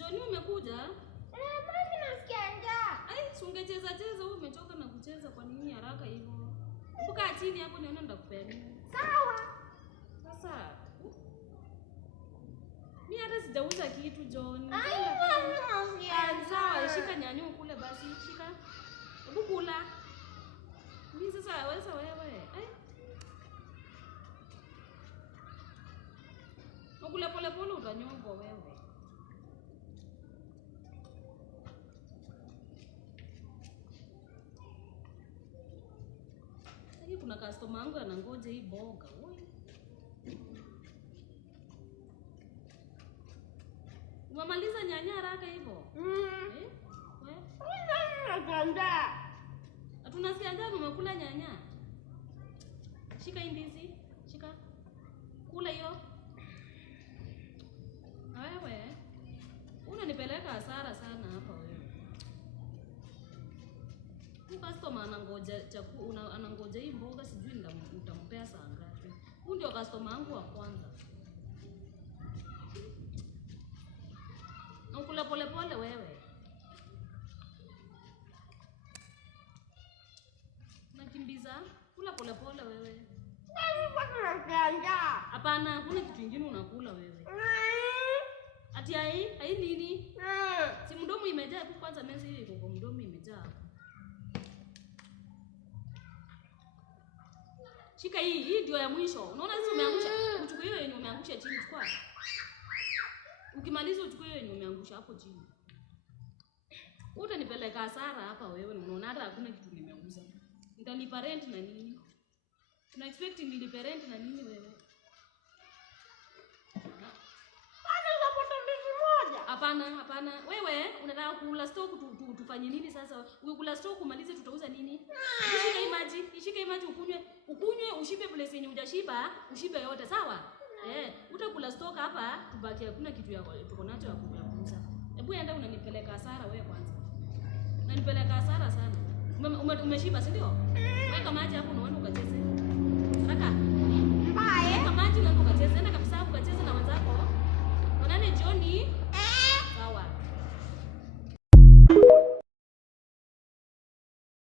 Johnny umekuja? Mami nasikia njaa. Ai, si ungecheza cheza wewe umechoka na kucheza kwa nini haraka hivyo? Ukaa chini hapo nione ndakupea nini. Sawa. Sasa mimi hata sijauza kitu John. Sawa, shika nyanya ukule basi, shika. Hebu kula. Mimi sasa wewe. Ai. Ukule pole pole utanyongwa wewe. Sasa kuna customer wangu anangoja hii boga. Wewe. Umemaliza nyanya haraka hivyo? Eh? Wewe? Njaa. Tunasikia njaa umekula nyanya. Shika hii ndizi, shika. Kula hiyo. Na wewe unanipeleka hasara sana hapa wewe. Customer anangoja chakula, anangoja hii mboga sijui nitampea saa ngapi. Huyu ndio customer wangu wa kwanza. Ukula pole pole wewe. Nakimbiza, kula pole pole wewe. Hapana, hakuna kitu kingine unakula wewe. Ati hai nini? Si mdomo imejaa tu kwanza meza ile iko kwa mdomo imejaa. Shika hii ndio ya mwisho. Unaona sisi umeangusha. Uchukue hiyo yenye umeangusha chini chukua. Ukimaliza uchukue hiyo yenye umeangusha hapo chini. Utanipeleka hasara hapa wewe, unaona hata hakuna kitu nimeuza. Nitalipa rent na nini? Una expect nilipe rent na nini wewe? Hapana. Wewe unataka kula stock tufanye nini sasa? Ukikula stock kumalize tutauza nini? Ishike maji ukunywe ushibe place yenye hujashiba, ushibe yote sawa? Utakula stock hapa tubaki hakuna kitu ya tuko nacho ya kuuza. Hebu enda unanipeleka hasara wewe kwanza. Unanipeleka hasara sana. Umeshiba si ndio? Weka maji hapo na uende ukacheze. Haraka.